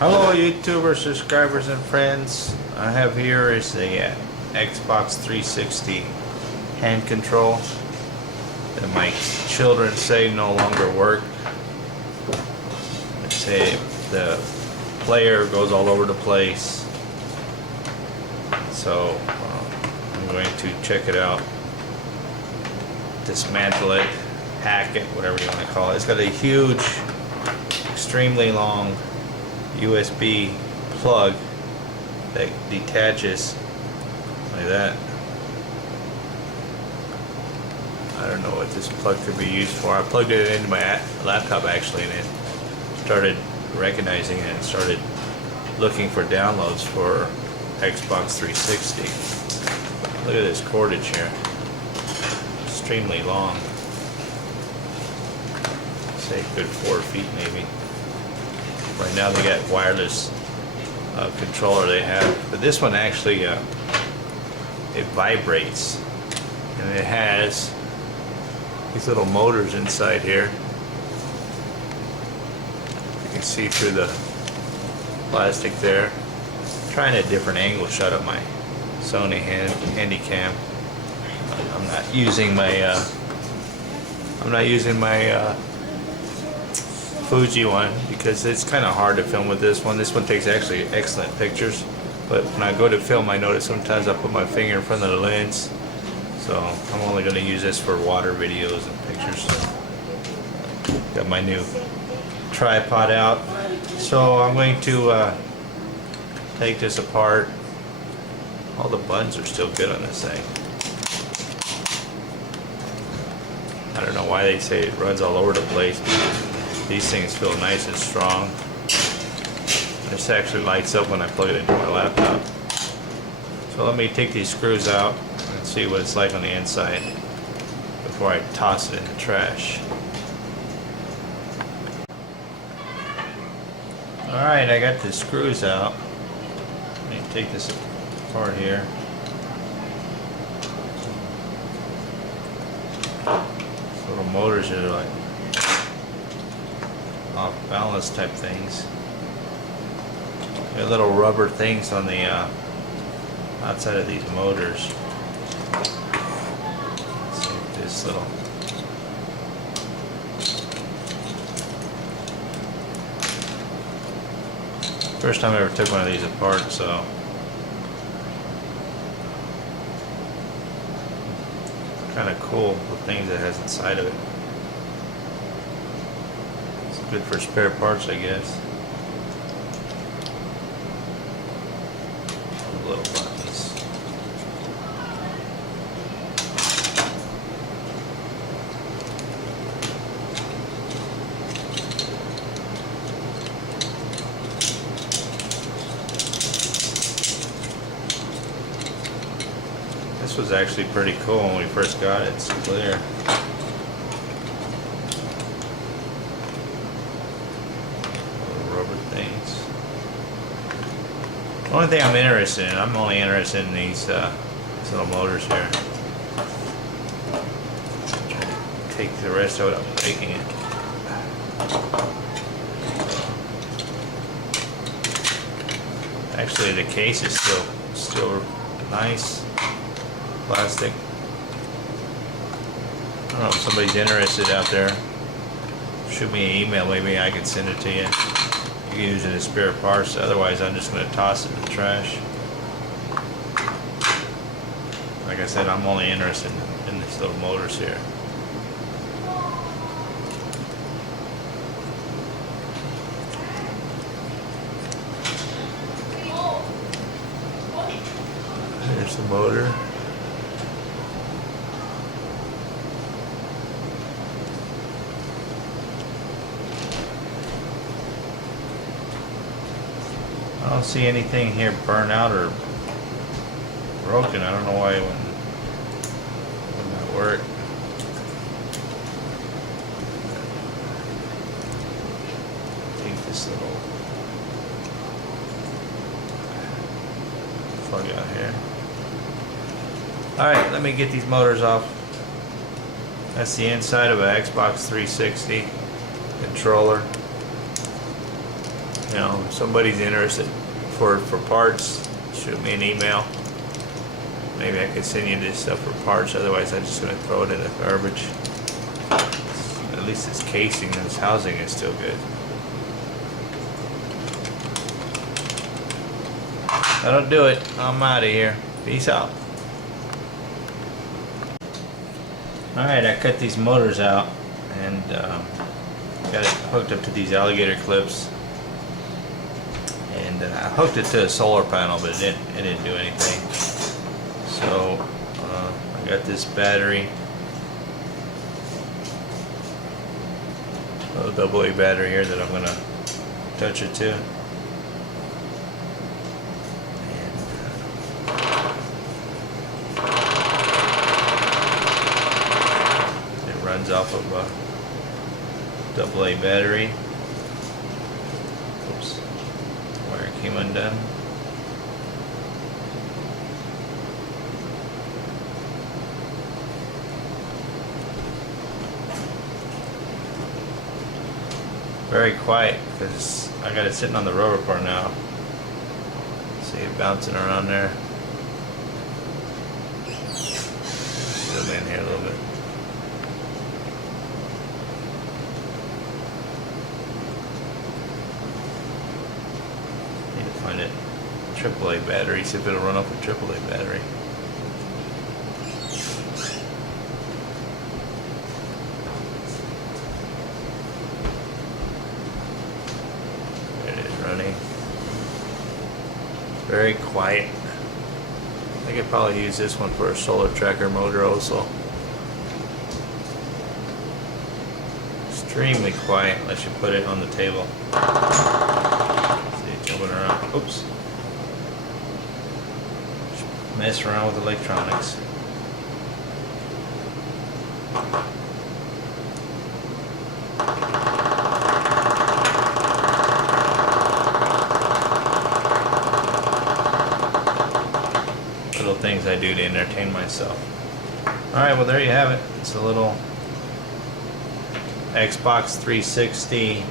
Hello YouTubers, subscribers and friends. I have here is the Xbox 360 hand control that my children say no longer work. They say the player goes all over the place. So I'm going to check it out, dismantle it, hack it, whatever you want to call it. It's got a huge, extremely long USB plug that detaches like that. I don't know what this plug could be used for. I plugged it into my laptop actually, and it started recognizing it and started looking for downloads for Xbox 360. Look at this cordage here. Extremely long. Say a good 4 feet maybe. Right now they got wireless controller they have, but this one actually it vibrates, and it has these little motors inside here. You can see through the plastic there. I'm trying a different angle shot of my Sony Handycam. I'm not using my Fuji one because it's kind of hard to film with this one. This one takes actually excellent pictures, but when I go to film I notice sometimes I put my finger in front of the lens, so I'm only going to use this for water videos and pictures. Got my new tripod out, so I'm going to take this apart. All the buttons are still good on this thing. I don't know why they say it runs all over the place. These things feel nice and strong. This actually lights up when I plug it into my laptop. So let me take these screws out and see what it's like on the inside before I toss it in the trash. Alright, I got the screws out. Let me take this apart here. These little motors are like off balance type things. Got little rubber things on the outside of these motors. Let's see if this little first time I ever took one of these apart, so kind of cool the things it has inside of it. Good for spare parts, I guess. Little buttons. This was actually pretty cool when we first got it. It's clear. Things. The only thing I'm interested in, I'm only interested in these little motors here. Take the rest of it, I'm breaking it. Actually, the case is still nice, plastic. I don't know if somebody's interested out there. Shoot me an email, maybe I can send it to you. You can use it as spare parts, otherwise I'm just going to toss it in the trash. Like I said, I'm only interested in these little motors here. Here's the motor. I don't see anything here burn out or broken. I don't know why it wouldn't work. Take this little plug out here. Alright, let me get these motors off. That's the inside of an Xbox 360 controller. You know, if somebody's interested for parts, shoot me an email. Maybe I could send you this stuff for parts. Otherwise, I'm just gonna throw it in the garbage. At least its casing and its housing is still good. That'll do it. I'm out of here. Peace out. Alright, I cut these motors out and got it hooked up to these alligator clips. And I hooked it to a solar panel, but it didn't do anything. So I got this battery, a little AA battery here that I'm going to touch it to. Runs off of a AA battery. Oops, wire came undone. Very quiet because I got it sitting on the rotor bar now. See it bouncing around there. Zoom in here a little bit. Find it AAA battery, see if it'll run off a AAA battery. There it is running. Very quiet. I could probably use this one for a solar tracker motor also. Extremely quiet unless you put it on the table. Jumping around. Oops. Mess around with electronics. Little things I do to entertain myself. Alright, well there you have it. It's a little Xbox 360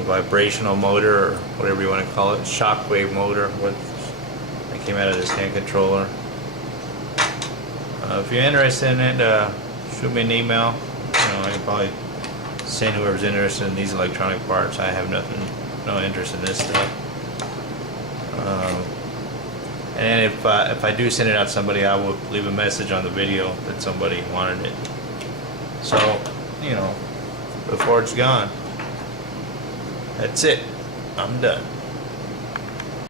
vibrational motor, or whatever you want to call it, shockwave motor that came out of this hand controller. If you're interested in it, shoot me an email. You know, I can probably send whoever's interested in these electronic parts. I have no interest in this stuff. And if I do send it out to somebody, I will leave a message on the video that somebody wanted it. So, you know, before it's gone. That's it. I'm done.